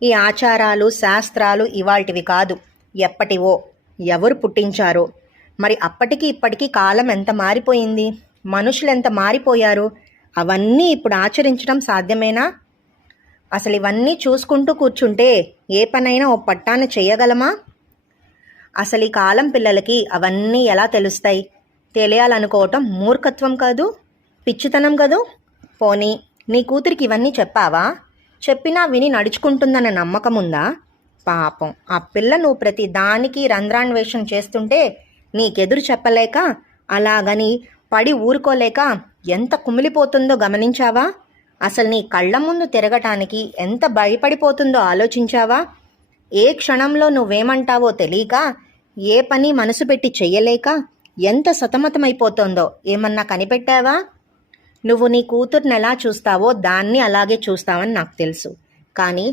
ఈ ఆచారాలు శాస్త్రాలు ఇవాల్టివి కాదు, ఎప్పటివో. ఎవరు పుట్టించారో. మరి అప్పటికి ఇప్పటికీ కాలం ఎంత మారిపోయింది, మనుషులు ఎంత మారిపోయారు. అవన్నీ ఇప్పుడు ఆచరించడం సాధ్యమేనా? అసలు ఇవన్నీ చూసుకుంటూ కూర్చుంటే ఏ పనైనా ఓ పట్టాన చేయగలమా? అసలు ఈ కాలం పిల్లలకి అవన్నీ ఎలా తెలుస్తాయి? తెలియాలనుకోవటం మూర్ఖత్వం కాదు, పిచ్చితనం కదూ. పోనీ నీ కూతురికి ఇవన్నీ చెప్పావా? చెప్పినా విని నడుచుకుంటుందన్న నమ్మకం ఉందా? పాపం ఆ పిల్ల నువ్వు ప్రతి దానికి రంధ్రాన్వేషణ చేస్తుంటే నీకెదురు చెప్పలేక, అలాగని పడి ఊరుకోలేక ఎంత కుమిలిపోతుందో గమనించావా? అసలు నీ కళ్ళ ముందు తిరగటానికి ఎంత భయపడిపోతుందో ఆలోచించావా? ఏ క్షణంలో నువ్వేమంటావో తెలియక, ఏ పని మనసు పెట్టి చెయ్యలేక ఎంత సతమతమైపోతుందో ఏమన్నా కనిపెట్టావా? నువ్వు నీ కూతుర్ని ఎలా చూస్తావో దాన్ని అలాగే చూస్తావని నాకు తెలుసు. కానీ